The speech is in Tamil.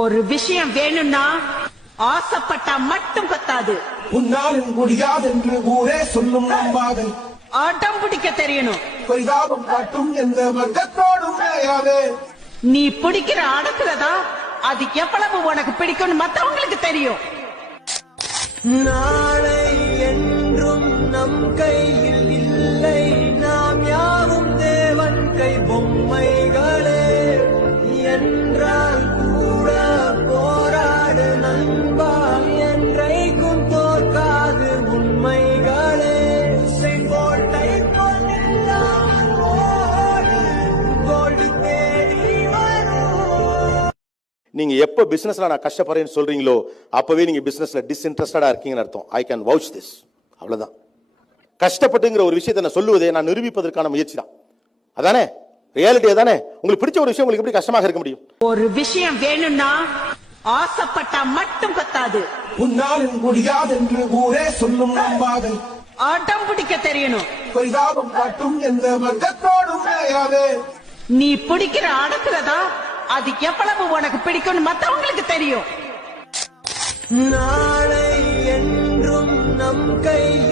ஒரு விஷயம் வேணும்னா ஆசைப்பட்டா மட்டும் பத்தாது. உன்னால் முடியாது என்று ஊரே சொல்லும் நம்பாது. ஆட்டம் பிடிக்க தெரியணும். பரிதாபம் காட்டும் எந்த வர்க்கத்தோடும் கிடையாது. நீ பிடிக்கிற அடக்குறதா அது எவ்வளவு உனக்கு பிடிக்கும் மத்தவங்களுக்கு தெரியும். நாளை என்றும் நம் கையில் இல்லை, நாம் யாவும் தேவன் கை பொம்மைகளே. என்றால் கூட போராடு நண்பா, என்றைக்கும் தோற்காது உண்மைகளே. செங்கோட்டை போல் ஓடு, கோடு தேடி வரும். நீங்க எப்ப பிசினஸ்ல நான் கஷ்டப்படுறேன்னு சொல்றீங்களோ அப்பவே நீங்க பிசினஸ்ல டிஸ்இன்ட்ரெஸ்டடா இருக்கீங்கன்னு அர்த்தம். I can vouch this. அவ்வளவுதான். கஷ்டப்பட்டுங்கிற ஒரு விஷயத்தை நான் சொல்லுவதே நான் நிரூபிப்பதற்கான முயற்சி தான். அதானே ரியாலிட்டி? அதானே? உங்களுக்கு பிடிச்ச ஒரு விஷயம் உங்களுக்கு எப்படி கஷ்டமாக இருக்க முடியும்? ஒரு விஷயம் வேணும்னா ஆசைப்பட்டா மட்டும் பத்தாது. உன்னால் முடியாது என்று ஊரே சொல்லும் நம்பாது. ஆட்டம் பிடிக்க தெரியணும். பரிதாபம் காட்டும் எந்த வர்க்கத்தோடும் கிடையாது. நீ பிடிக்கிற அடக்குறதா அது எவ்வளவு உனக்கு பிடிக்கும் மத்தவங்களுக்கு தெரியும். நாளை என்றும் நம் கையில்